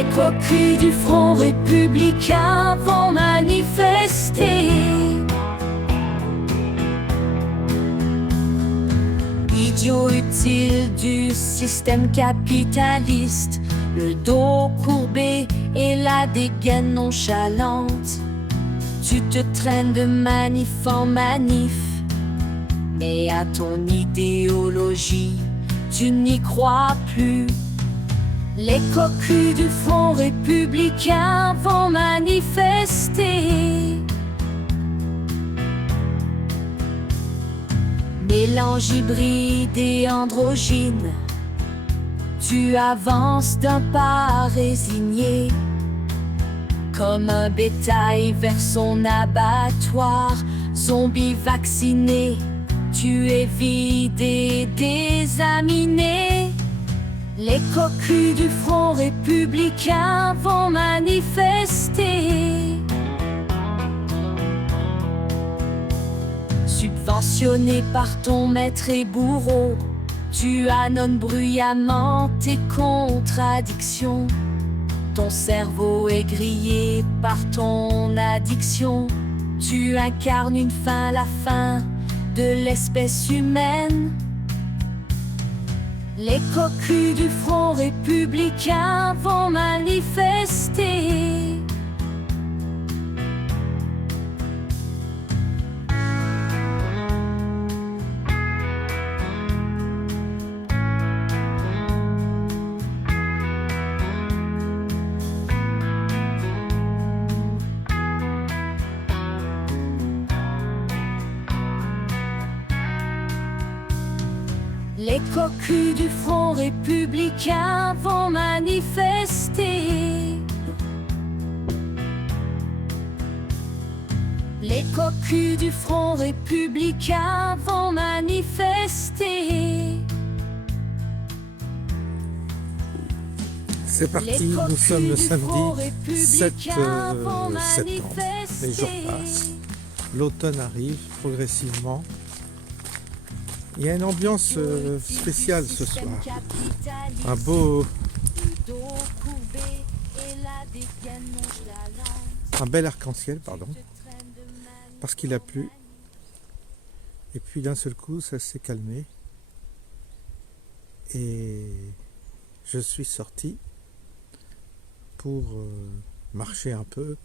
Les cocus du Front républicain vont manifester. Idiots utiles du système capitaliste, le dos courbé et la dégaine nonchalante. Tu te traînes de manif en manif, mais à ton idéologie, tu n'y crois plus. Les cocus du Front républicain vont manifester. Mélange hybride et androgyne, tu avances d'un pas résigné, comme un bétail vers son abattoir. Zombie vacciné, tu es vide et désaminé. Les cocus du Front républicain vont manifester. Subventionné par ton maître et bourreau, tu annonces bruyamment tes contradictions. Ton cerveau est grillé par ton addiction. Tu incarnes une fin, la fin de l'espèce humaine. Les cocus du Front républicain vont manifester. Les cocus du Front républicain vont manifester. Les cocus du Front républicain vont manifester. C'est parti, nous sommes le samedi 7 septembre. Les jours passent, l'automne arrive progressivement. Il y a une ambiance spéciale ce soir. Un bel arc-en-ciel, pardon, parce qu'il a plu. Et puis d'un seul coup, ça s'est calmé. Et je suis sorti pour marcher un peu,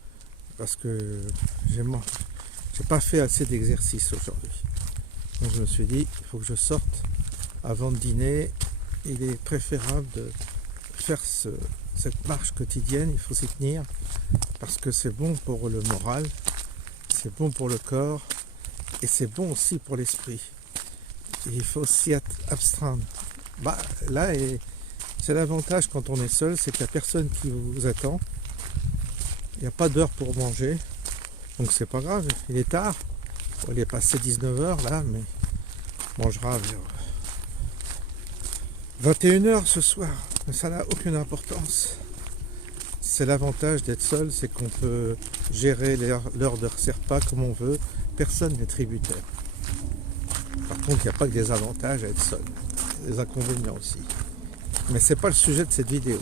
parce que j'ai pas fait assez d'exercice aujourd'hui. Donc je me suis dit, il faut que je sorte avant de dîner. Il est préférable de faire cette marche quotidienne, il faut s'y tenir, parce que c'est bon pour le moral, c'est bon pour le corps, et c'est bon aussi pour l'esprit. Il faut s'y abstraindre. Là, c'est l'avantage quand on est seul, c'est qu'il n'y a personne qui vous attend. Il n'y a pas d'heure pour manger, donc c'est pas grave, il est tard. Il est passé 19h là, mais on mangera vers 21h ce soir. Mais ça n'a aucune importance. C'est l'avantage d'être seul, c'est qu'on peut gérer l'heure de repas comme on veut. Personne n'est tributaire. Par contre, il n'y a pas que des avantages à être seul. Des inconvénients aussi. Mais c'est pas le sujet de cette vidéo.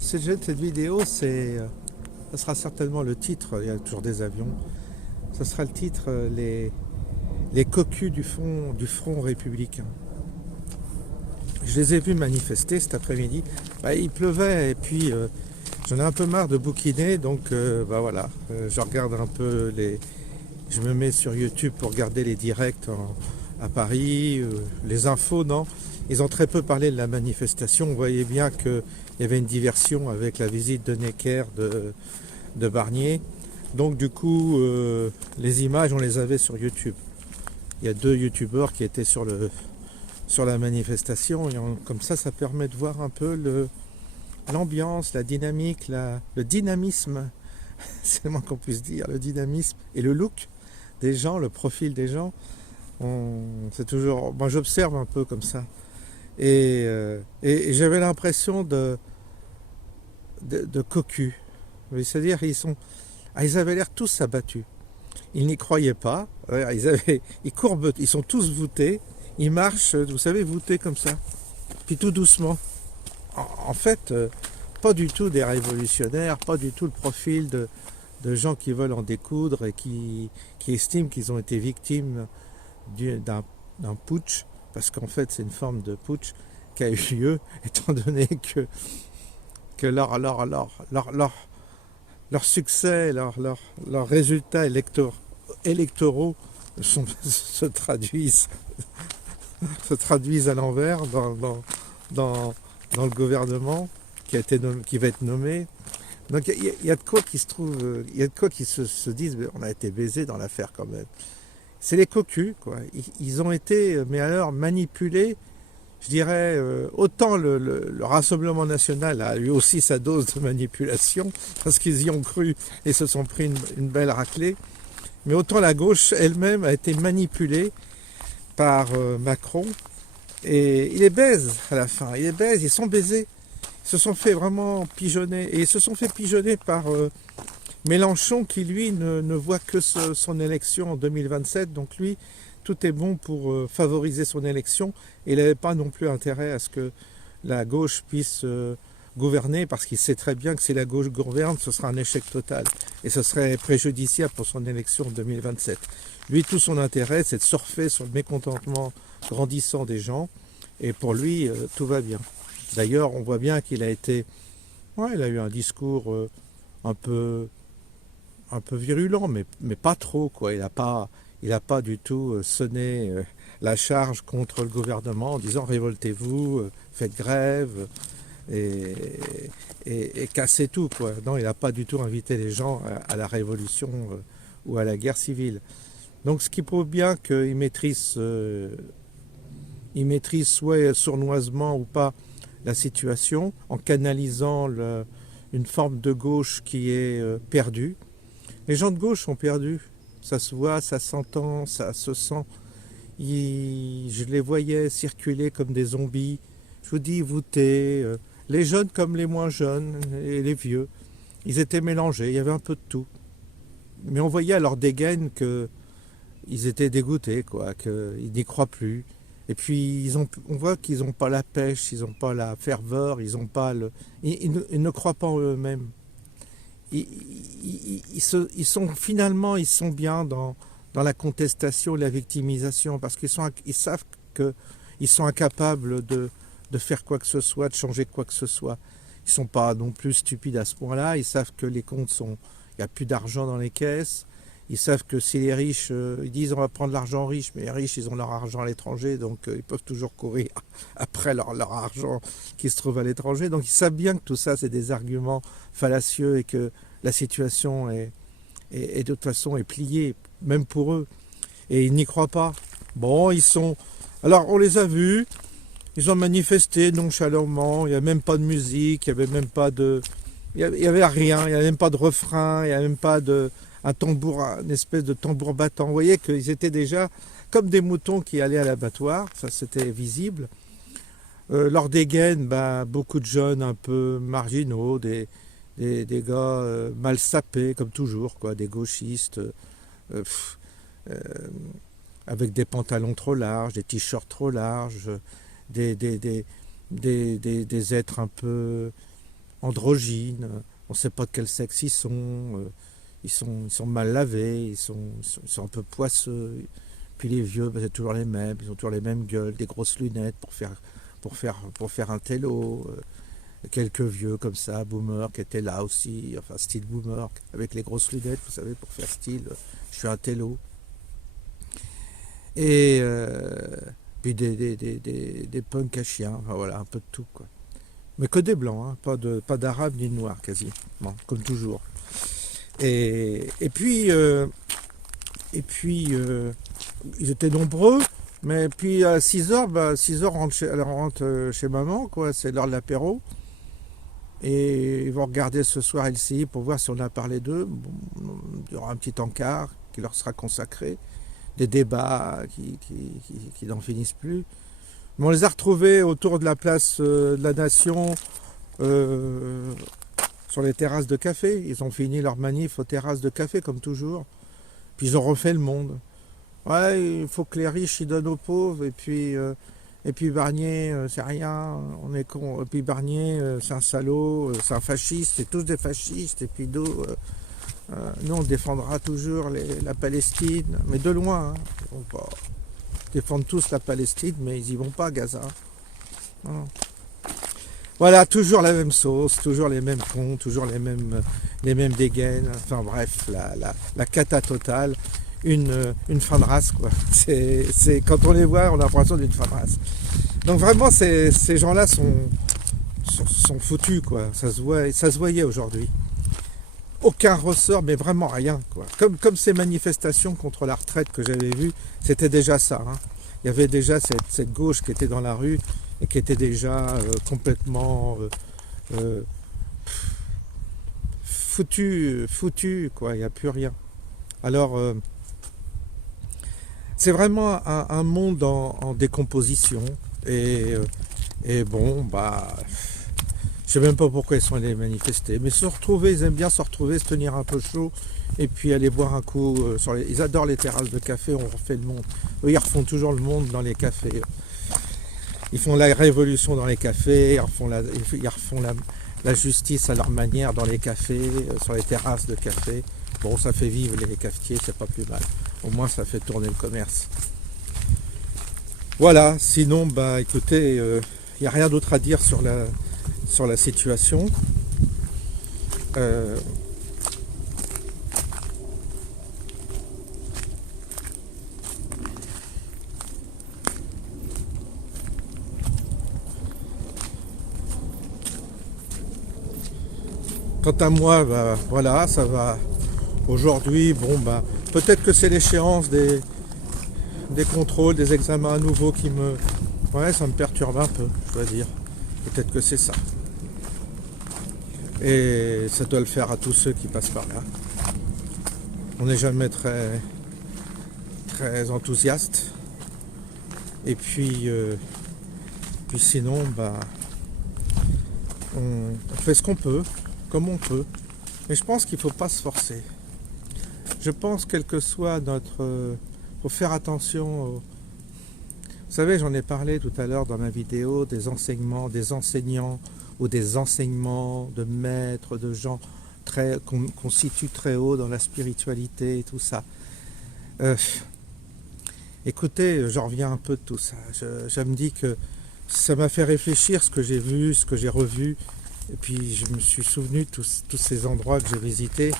Le sujet de cette vidéo, ça sera certainement le titre, il y a toujours des avions. Ce sera le titre, les cocus du Front républicain. Je les ai vus manifester cet après-midi. Il pleuvait et puis j'en ai un peu marre de bouquiner, donc voilà, je regarde un peu je me mets sur YouTube pour regarder les directs à Paris, les infos, non. Ils ont très peu parlé de la manifestation. On voyait bien qu'il y avait une diversion avec la visite de Necker de Barnier. Donc du coup, les images, on les avait sur YouTube. Il y a 2 youtubeurs qui étaient sur la manifestation. Et comme ça permet de voir un peu l'ambiance, la dynamique, le dynamisme, c'est le moins qu'on puisse dire, le dynamisme et le look des gens, le profil des gens. C'est toujours, moi j'observe un peu comme ça. Et j'avais l'impression de cocus. C'est-à-dire ils avaient l'air tous abattus. Ils n'y croyaient pas. Ils courbent, ils sont tous voûtés. Ils marchent, vous savez, voûtés comme ça. Puis tout doucement. En fait, pas du tout des révolutionnaires, pas du tout le profil de gens qui veulent en découdre et qui estiment qu'ils ont été victimes d'un putsch, parce qu'en fait c'est une forme de putsch qui a eu lieu, étant donné que leur succès, leurs résultats électoraux se traduisent à l'envers dans le gouvernement qui va être nommé. Donc il y a de quoi qui se trouve, il y a de quoi qui se disent, on a été baisés dans l'affaire quand même. C'est les cocus, quoi. Ils ont été, mais alors, manipulés. Je dirais, autant le Rassemblement national a eu aussi sa dose de manipulation, parce qu'ils y ont cru et se sont pris une belle raclée, mais autant la gauche elle-même a été manipulée par Macron, et il les baise à la fin, ils sont baisés, ils se sont fait vraiment pigeonner, et ils se sont fait pigeonner par Mélenchon qui lui ne voit que son élection en 2027, donc lui tout est bon pour favoriser son élection, et il n'avait pas non plus intérêt à ce que la gauche puisse gouverner, parce qu'il sait très bien que si la gauche gouverne, ce sera un échec total, et ce serait préjudiciable pour son élection en 2027. Lui, tout son intérêt, c'est de surfer sur le mécontentement grandissant des gens, et pour lui, tout va bien. D'ailleurs, on voit bien qu'il a été... Ouais, il a eu un discours un peu virulent, mais pas trop, quoi. Il n'a pas du tout sonné la charge contre le gouvernement en disant révoltez-vous, faites grève et cassez tout, quoi. Non, il n'a pas du tout invité les gens à la révolution ou à la guerre civile. Donc ce qui prouve bien qu'il maîtrise soit sournoisement ou pas la situation, en canalisant une forme de gauche qui est perdue. Les gens de gauche sont perdus. Ça se voit, ça s'entend, ça se sent. Je les voyais circuler comme des zombies. Je vous dis, voûtés, les jeunes comme les moins jeunes, et les vieux. Ils étaient mélangés, il y avait un peu de tout. Mais on voyait à leur dégaine qu'ils étaient dégoûtés, quoi, qu'ils n'y croient plus. Et puis on voit qu'ils n'ont pas la pêche, ils n'ont pas la ferveur, ils ne croient pas en eux-mêmes. Ils sont bien dans la contestation et la victimisation, parce qu'ils savent qu'ils sont incapables de faire quoi que ce soit, de changer quoi que ce soit. Ils ne sont pas non plus stupides à ce point-là, ils savent que les comptes il n'y a plus d'argent dans les caisses, ils savent que si les riches, ils disent on va prendre l'argent riche, mais les riches ils ont leur argent à l'étranger, donc ils peuvent toujours courir après leur argent qui se trouve à l'étranger. Donc ils savent bien que tout ça c'est des arguments fallacieux et que la situation est de toute façon est pliée, même pour eux. Et ils n'y croient pas. Bon, alors on les a vus, ils ont manifesté nonchalamment, il n'y a même pas de musique, il n'y avait même pas de... Il n'y avait rien, il n'y avait même pas de refrain, il n'y avait même pas un tambour, une espèce de tambour battant. Vous voyez qu'ils étaient déjà comme des moutons qui allaient à l'abattoir, ça c'était visible. Lors des gaines, beaucoup de jeunes un peu marginaux, des gars mal sapés comme toujours, quoi, des gauchistes avec des pantalons trop larges, des t-shirts trop larges, des êtres un peu androgynes, on ne sait pas de quel sexe ils sont mal lavés, ils sont un peu poisseux. Puis les vieux, c'est toujours les mêmes, ils ont toujours les mêmes gueules, des grosses lunettes pour faire un télo. Quelques vieux comme ça, boomers, qui étaient là aussi, enfin style boomer, avec les grosses lunettes, vous savez, pour faire style, je suis un télo. Et puis des punks à chiens, enfin, voilà, un peu de tout, quoi. Mais que des blancs, hein, pas d'arabes ni de noirs, quasi, bon, comme toujours. Et puis ils étaient nombreux, mais puis à 6h, 6h elle rentre chez maman, quoi, c'est l'heure de l'apéro. Et ils vont regarder ce soir LCI pour voir si on a parlé d'eux. Bon, il y aura un petit encart qui leur sera consacré, des débats qui n'en finissent plus. Mais on les a retrouvés autour de la place de la Nation, sur les terrasses de café. Ils ont fini leur manif aux terrasses de café, comme toujours. Puis ils ont refait le monde. Ouais, il faut que les riches ils donnent aux pauvres, et et puis Barnier, c'est rien, on est con, et puis Barnier, c'est un salaud, c'est un fasciste, c'est tous des fascistes, et puis nous on défendra toujours la Palestine, mais de loin, hein. Ils vont pas défendre tous la Palestine, mais ils y vont pas à Gaza. Non. Voilà, toujours la même sauce, toujours les mêmes cons, toujours les mêmes dégaines, enfin bref, la cata totale, une fin de race, quoi. C'est quand on les voit, on a l'impression d'une fin de race. Donc vraiment, ces gens-là sont foutus, quoi. Ça se voyait aujourd'hui. Aucun ressort, mais vraiment rien, quoi. Comme ces manifestations contre la retraite que j'avais vues, c'était déjà ça, hein. Il y avait déjà cette gauche qui était dans la rue et qui était déjà complètement foutu, quoi. Il n'y a plus rien. Alors, c'est vraiment un monde en décomposition. Et bon, bah, je sais même pas pourquoi ils sont allés manifester. Mais se retrouver, ils aiment bien se retrouver, se tenir un peu chaud. Et puis aller boire un coup. Ils adorent les terrasses de café, on refait le monde. Eux, ils refont toujours le monde dans les cafés. Ils font la révolution dans les cafés, ils refont la justice à leur manière dans les cafés, sur les terrasses de café. Bon, ça fait vivre les cafetiers, c'est pas plus mal. Au moins, ça fait tourner le commerce. Voilà, sinon, bah écoutez, il n'y a rien d'autre à dire sur la situation. Quant à moi, bah, voilà, ça va. Aujourd'hui, bon, bah, peut-être que c'est l'échéance des contrôles, des examens à nouveau qui me... Ouais, ça me perturbe un peu, je dois dire. Peut-être que c'est ça. Et ça doit le faire à tous ceux qui passent par là. On n'est jamais très enthousiaste. Et puis sinon, bah, on fait ce qu'on peut, comme on peut. Mais je pense qu'il ne faut pas se forcer. Je pense, quel que soit notre... faut faire attention aux... Vous savez, j'en ai parlé tout à l'heure dans ma vidéo, des enseignements, des enseignants, ou des enseignements de maîtres, de gens qu'on situe très haut dans la spiritualité et tout ça. Écoutez, j'en reviens un peu de tout ça. Je me dis que ça m'a fait réfléchir ce que j'ai vu, ce que j'ai revu. Et puis je me suis souvenu de tous ces endroits que j'ai visités.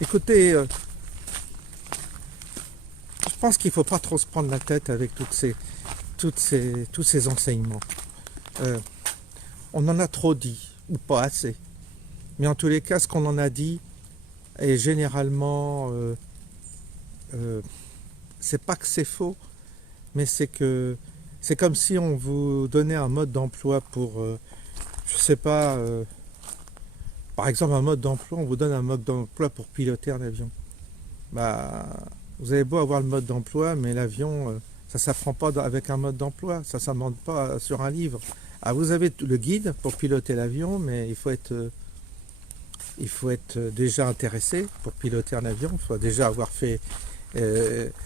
Écoutez, je pense qu'il ne faut pas trop se prendre la tête avec tous ces enseignements. On en a trop dit, ou pas assez. Mais en tous les cas, ce qu'on en a dit est généralement... c'est pas que c'est faux, mais c'est que c'est comme si on vous donnait un mode d'emploi pour... je sais pas... par exemple, un mode d'emploi, on vous donne un mode d'emploi pour piloter un avion. Bah, vous avez beau avoir le mode d'emploi, mais l'avion, ça ne s'apprend pas avec un mode d'emploi, ça ne s'invente pas sur un livre. Ah, vous avez le guide pour piloter l'avion, mais il faut être déjà intéressé pour piloter un avion. Il faut déjà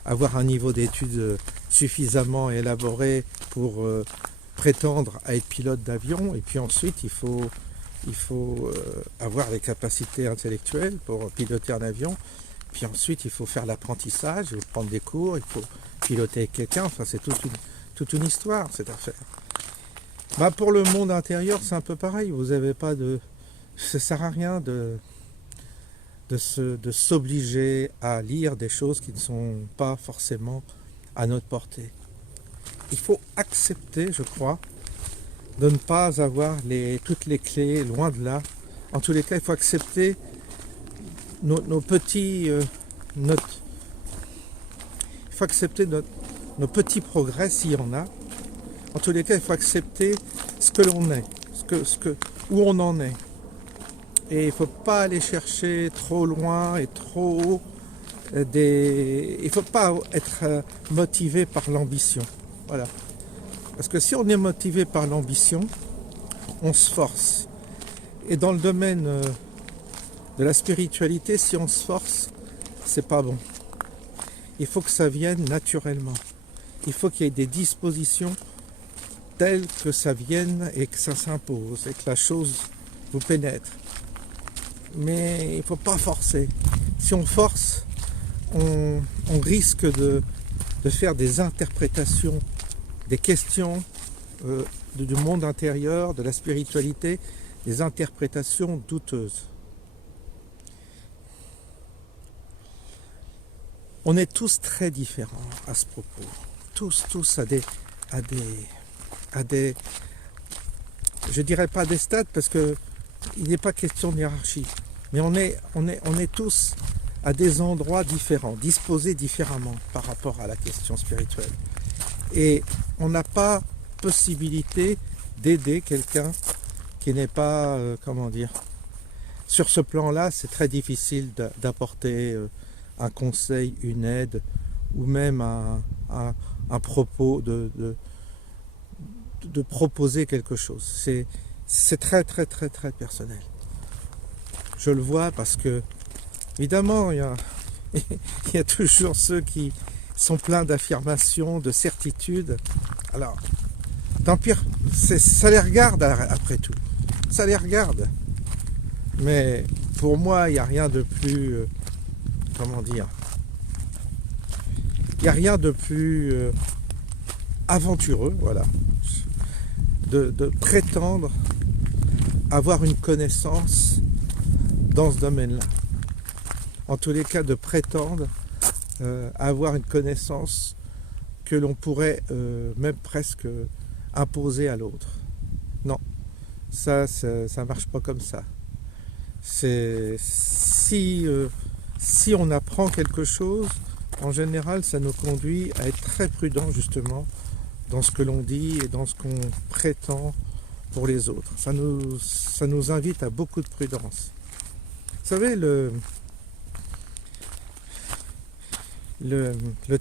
avoir un niveau d'études suffisamment élaboré pour prétendre à être pilote d'avion. Et puis ensuite, il faut avoir les capacités intellectuelles pour piloter un avion. Puis ensuite, il faut faire l'apprentissage, il faut prendre des cours, il faut piloter avec quelqu'un. Enfin, c'est toute une histoire, cette affaire. Bah, pour le monde intérieur, c'est un peu pareil. Vous avez pas de... Ça sert à rien de s'obliger à lire des choses qui ne sont pas forcément à notre portée. Il faut accepter, je crois, de ne pas avoir toutes les clés, loin de là. En tous les cas, il faut accepter nos petits progrès s'il y en a. En tous les cas, il faut accepter ce que l'on est, où on en est. Et il ne faut pas aller chercher trop loin et trop haut. Il ne faut pas être motivé par l'ambition. Voilà. Parce que si on est motivé par l'ambition, on se force. Et dans le domaine de la spiritualité, si on se force, c'est pas bon. Il faut que ça vienne naturellement. Il faut qu'il y ait des dispositions telles que ça vienne et que ça s'impose et que la chose vous pénètre. Mais il ne faut pas forcer. Si on force, on risque de faire des interprétations, des questions du monde intérieur, de la spiritualité, des interprétations douteuses. On est tous très différents à ce propos. Tous à des je dirais pas des stades parce que il n'est pas question de hiérarchie. Mais on est tous à des endroits différents, disposés différemment par rapport à la question spirituelle. Et on n'a pas possibilité d'aider quelqu'un qui n'est pas, comment dire, sur ce plan-là, c'est très difficile d'apporter un conseil, une aide, ou même un propos, de proposer quelque chose. C'est très très très très personnel. Je le vois parce que, évidemment, il y a toujours ceux qui sont pleins d'affirmations, de certitudes. Alors, tant pire, ça les regarde après tout. Ça les regarde. Mais pour moi, il n'y a rien de plus... comment dire, il n'y a rien de plus aventureux, voilà, de prétendre avoir une connaissance dans ce domaine-là. En tous les cas, de prétendre avoir une connaissance que l'on pourrait même presque imposer à l'autre. Non, ça marche pas comme ça. Si on apprend quelque chose, en général, ça nous conduit à être très prudent justement dans ce que l'on dit et dans ce qu'on prétend pour les autres. Ça nous invite à beaucoup de prudence. Vous savez, le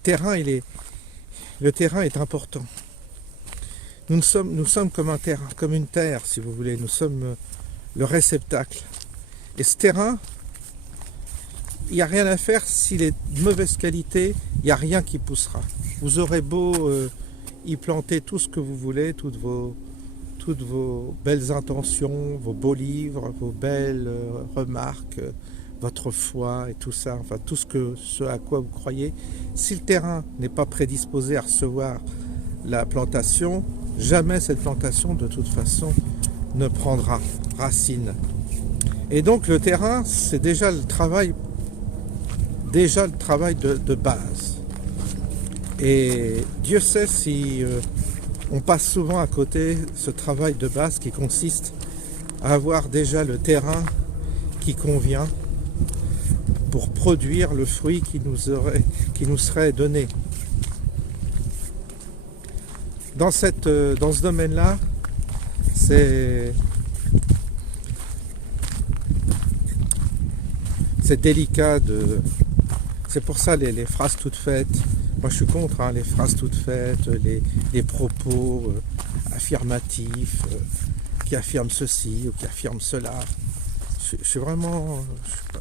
terrain, le terrain est important. Nous sommes comme un terrain, comme une terre, si vous voulez. Nous sommes le réceptacle. Et ce terrain, il n'y a rien à faire. S'il est de mauvaise qualité, il n'y a rien qui poussera. Vous aurez beau y planter tout ce que vous voulez, toutes vos belles intentions, vos beaux livres, vos belles remarques, votre foi et tout ça, enfin tout ce à quoi vous croyez. Si le terrain n'est pas prédisposé à recevoir la plantation, jamais cette plantation de toute façon ne prendra racine. Et donc le terrain, c'est déjà le travail de base. Et Dieu sait si on passe souvent à côté ce travail de base qui consiste à avoir déjà le terrain qui convient pour produire le fruit qui nous serait donné. Dans ce domaine-là, c'est délicat c'est pour ça les phrases toutes faites. Moi je suis contre les phrases toutes faites, les propos affirmatifs qui affirment ceci ou qui affirment cela. Je suis vraiment,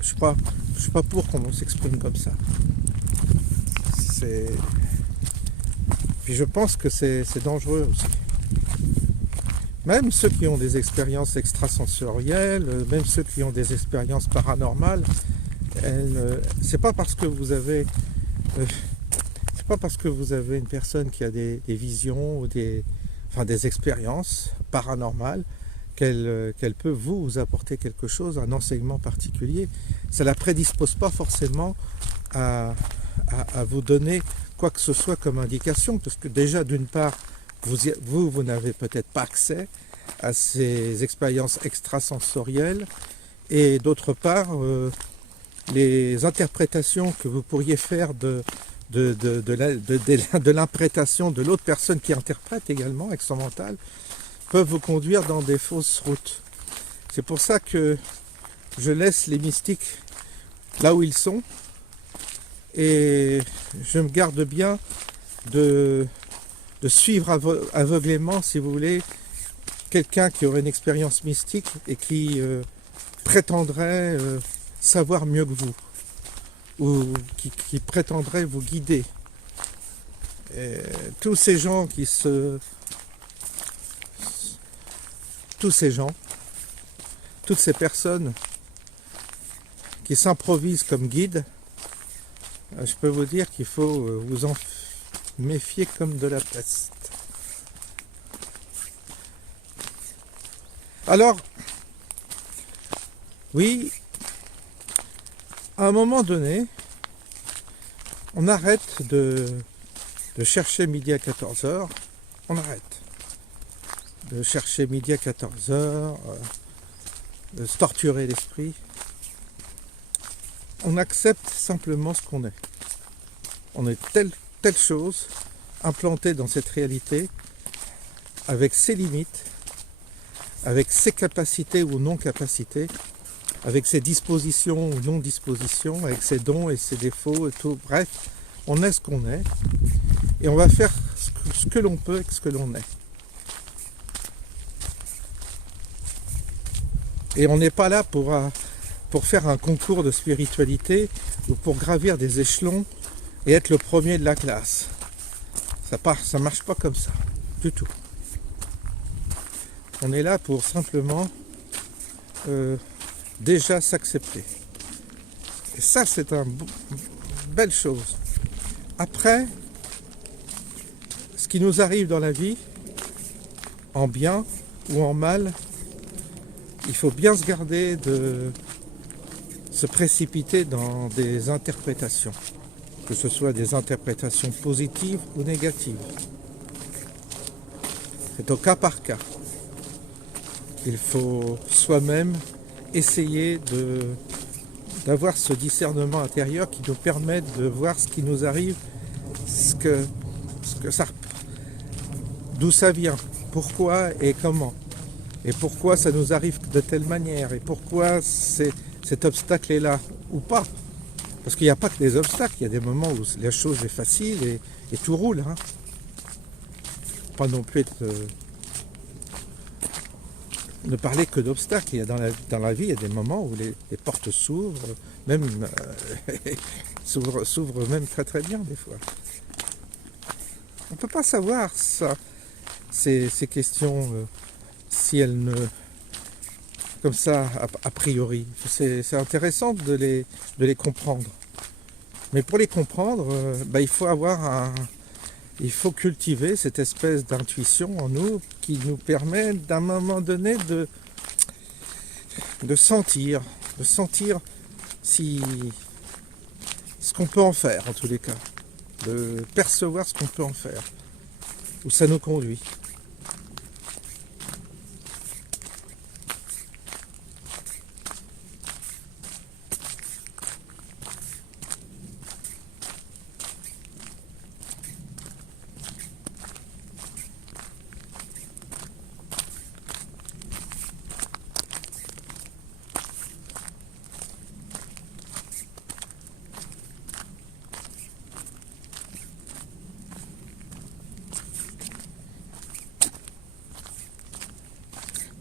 je suis pas pour qu'on s'exprime comme ça. Puis je pense que c'est dangereux aussi. Même ceux qui ont des expériences extrasensorielles, même ceux qui ont des expériences paranormales, c'est pas parce que vous avez une personne qui a des visions ou des expériences paranormales qu'elle peut vous apporter quelque chose, un enseignement particulier. Ça ne la prédispose pas forcément à vous donner quoi que ce soit comme indication, parce que déjà d'une part, vous n'avez peut-être pas accès à ces expériences extrasensorielles, et d'autre part, les interprétations que vous pourriez faire de l'interprétation de l'autre personne qui interprète également avec son mental peuvent vous conduire dans des fausses routes. C'est pour ça que je laisse les mystiques là où ils sont, et je me garde bien de suivre aveuglément, si vous voulez, quelqu'un qui aurait une expérience mystique et qui prétendrait savoir mieux que vous. ou qui prétendraient vous guider. Et tous ces gens toutes ces personnes qui s'improvisent comme guides, je peux vous dire qu'il faut vous en méfier comme de la peste. Alors, oui, à un moment donné, on arrête de chercher midi à 14h, on arrête de chercher midi à 14h, de se torturer l'esprit. On accepte simplement ce qu'on est. On est telle chose, implanté dans cette réalité, avec ses limites, avec ses capacités ou non-capacités, avec ses dispositions ou non-dispositions, avec ses dons et ses défauts et tout. Bref, on est ce qu'on est et on va faire ce que l'on peut avec ce que l'on est. Et on n'est pas là pour faire un concours de spiritualité ou pour gravir des échelons et être le premier de la classe. Ça marche pas comme ça, du tout. On est là pour simplement déjà s'accepter. Et ça, c'est une belle chose. Après, ce qui nous arrive dans la vie, en bien ou en mal, il faut bien se garder de se précipiter dans des interprétations, que ce soit des interprétations positives ou négatives. C'est au cas par cas. Il faut soi-même essayer d'avoir ce discernement intérieur qui nous permet de voir ce qui nous arrive, d'où ça vient, pourquoi et comment, et pourquoi ça nous arrive de telle manière, et pourquoi cet obstacle est là ou pas. Parce qu'il n'y a pas que des obstacles, il y a des moments où la chose est facile et tout roule. Hein. Pas non plus ne parler que d'obstacles. Dans la vie, il y a des moments où les portes s'ouvrent, même s'ouvrent même très très bien des fois. On ne peut pas savoir ça, ces questions, si elles ne... comme ça, a priori. C'est intéressant de les comprendre. Mais pour les comprendre, il faut cultiver cette espèce d'intuition en nous qui nous permet d'un moment donné de sentir si ce qu'on peut en faire en tous les cas, de percevoir ce qu'on peut en faire, où ça nous conduit.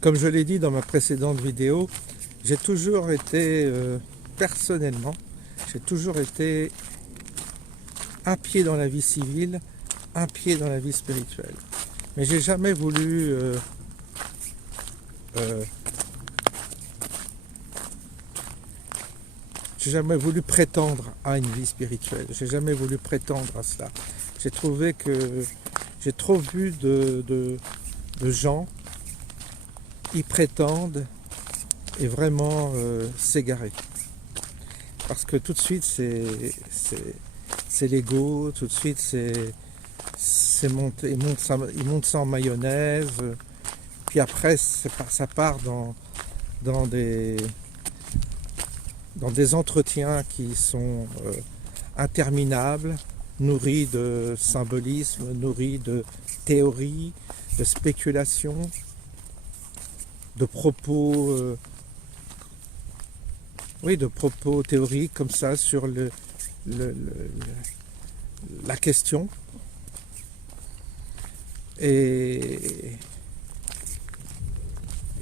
Comme je l'ai dit dans ma précédente vidéo, j'ai toujours été, personnellement, j'ai toujours été un pied dans la vie civile, un pied dans la vie spirituelle. Mais j'ai jamais voulu prétendre à une vie spirituelle. J'ai jamais voulu prétendre à cela. J'ai trouvé que j'ai trop vu de gens y prétendent et vraiment s'égarer. Parce que tout de suite c'est l'ego, tout de suite il monte ça en mayonnaise, puis après ça part dans des entretiens qui sont interminables, nourris de symbolisme, nourris de théories, de spéculations, de propos théoriques comme ça sur la question. Et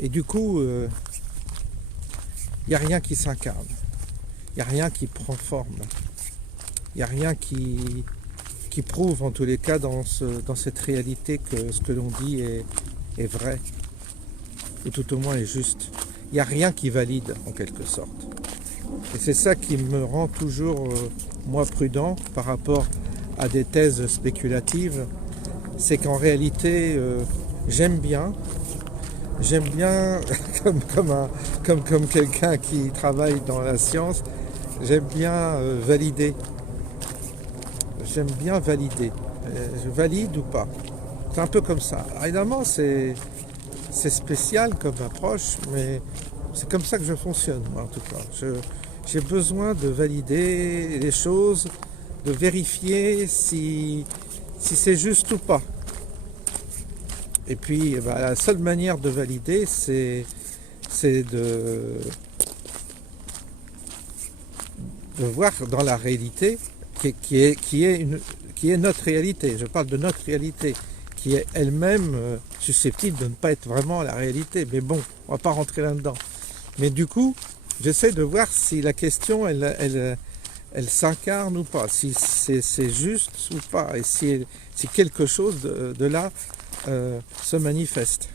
du coup, il n'y a rien qui s'incarne, il n'y a rien qui prend forme. Il n'y a rien qui prouve en tous les cas dans cette réalité que ce que l'on dit est vrai, ou tout au moins est juste. Il n'y a rien qui valide en quelque sorte. Et c'est ça qui me rend toujours, moi, prudent par rapport à des thèses spéculatives. C'est qu'en réalité, j'aime bien comme quelqu'un qui travaille dans la science, j'aime bien valider. J'aime bien valider. Je valide ou pas. C'est un peu comme ça. Alors, évidemment, c'est spécial comme approche, mais c'est comme ça que je fonctionne, moi, en tout cas. J'ai besoin de valider les choses, de vérifier si c'est juste ou pas. Et puis, la seule manière de valider, c'est de voir dans la réalité qui est notre réalité. Je parle de notre réalité, qui est elle-même susceptible de ne pas être vraiment la réalité. Mais bon, on ne va pas rentrer là-dedans. Mais du coup, j'essaie de voir si la question, elle s'incarne ou pas, si c'est juste ou pas, et si quelque chose de là se manifeste.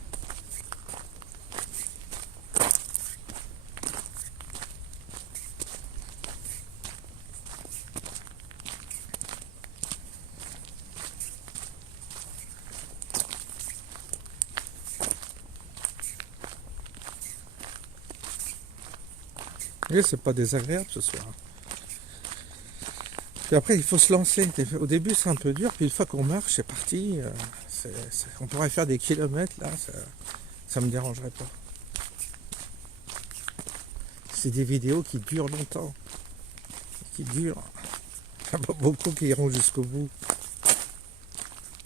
Oui, c'est pas désagréable ce soir. Puis après, il faut se lancer. Au début, c'est un peu dur, puis une fois qu'on marche, c'est parti. On pourrait faire des kilomètres, là, ça me dérangerait pas. C'est des vidéos qui durent longtemps. Qui durent. Il n'y a pas beaucoup qui iront jusqu'au bout.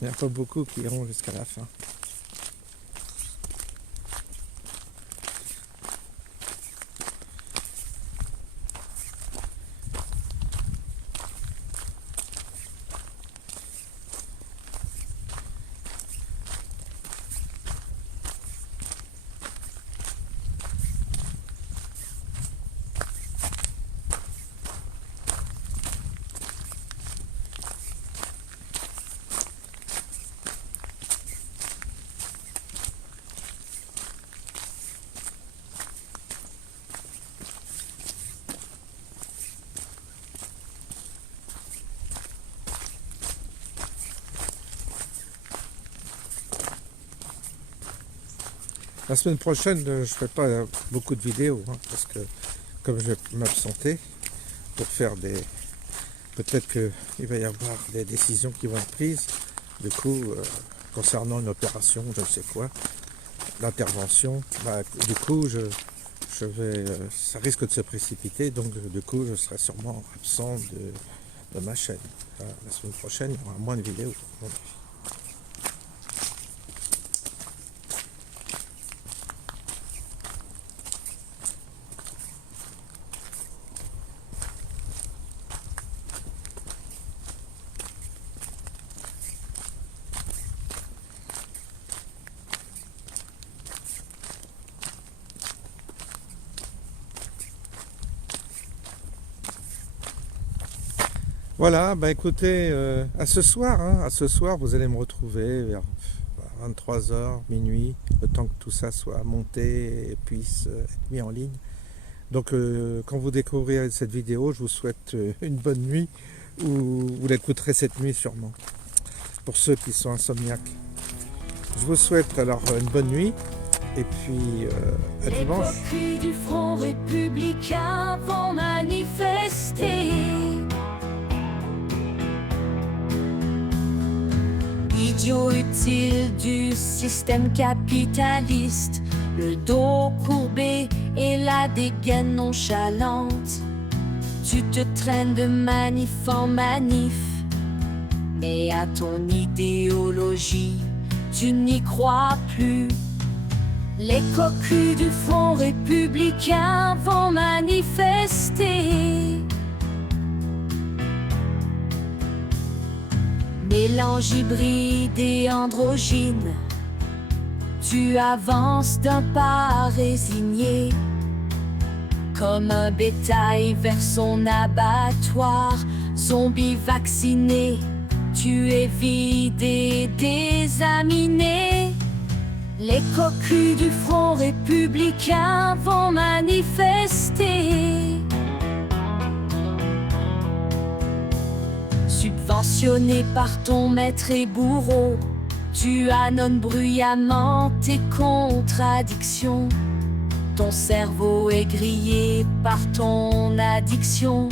Il n'y a pas beaucoup qui iront jusqu'à la fin. La semaine prochaine, je ne ferai pas beaucoup de vidéos, parce que comme je vais m'absenter pour faire peut-être qu'il va y avoir des décisions qui vont être prises, du coup, concernant une opération, je ne sais quoi, l'intervention, du coup, ça risque de se précipiter, donc du coup, je serai sûrement absent de ma chaîne. La semaine prochaine, il y aura moins de vidéos. Voilà, écoutez, à ce soir, vous allez me retrouver vers 23h, minuit, le temps que tout ça soit monté et puisse être mis en ligne. Donc quand vous découvrirez cette vidéo, je vous souhaite une bonne nuit, ou vous l'écouterez cette nuit sûrement, pour ceux qui sont insomniaques. Je vous souhaite alors une bonne nuit, et puis à dimanche. Les coqs du Front républicain vont manifester. Idiot utile du système capitaliste, le dos courbé et la dégaine nonchalante. Tu te traînes de manif en manif, mais à ton idéologie, tu n'y crois plus. Les cocus du Front républicain vont manifester. Mélange hybride et androgyne, tu avances d'un pas résigné, comme un bétail vers son abattoir, zombie vacciné, tu es vidé, désaminé. Les cocus du Front républicain vont manifester. Subventionné par ton maître et bourreau, tu annonces bruyamment tes contradictions. Ton cerveau est grillé par ton addiction.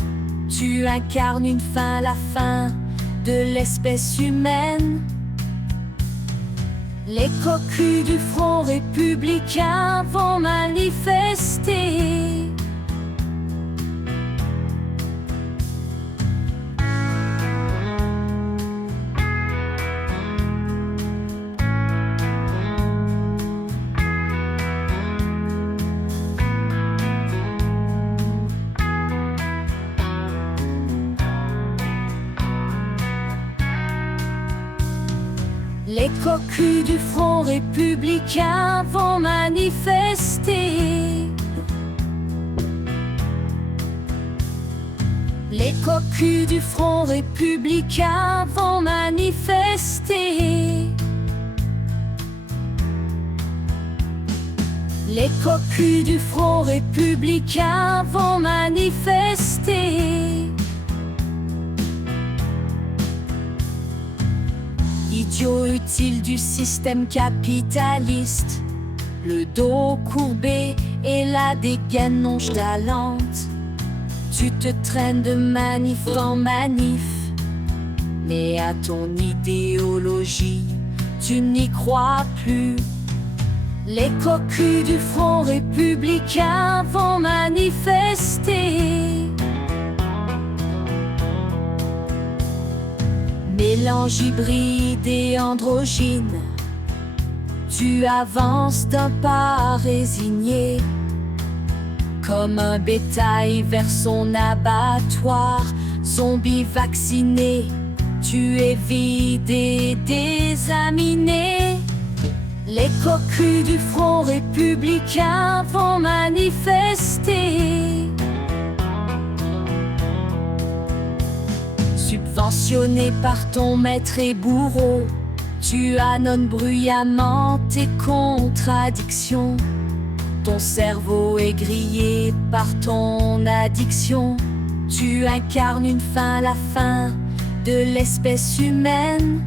Tu incarnes une fin, la fin de l'espèce humaine. Les cocus du Front républicain vont manifester. Les cocus du Front républicain vont manifester. Les cocus du Front républicain vont manifester. Les cocus du Front républicain vont manifester. Idiot utile du système capitaliste, le dos courbé et la dégaine nonchalante. Tu te traînes de manif en manif, mais à ton idéologie, tu n'y crois plus. Les cocus du Front républicain vont manifester. Mélange hybride et androgyne, tu avances d'un pas résigné, comme un bétail vers son abattoir. Zombie vacciné, tu es vidé, désaminé. Les cocus du Front républicain vont manifester. Subventionné par ton maître et bourreau, tu annonces bruyamment tes contradictions. Ton cerveau est grillé par ton addiction. Tu incarnes une fin, la fin de l'espèce humaine.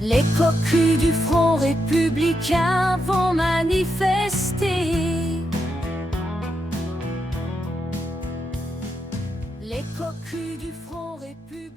Les cocus du Front républicain vont manifester. Les cocus du Front républicain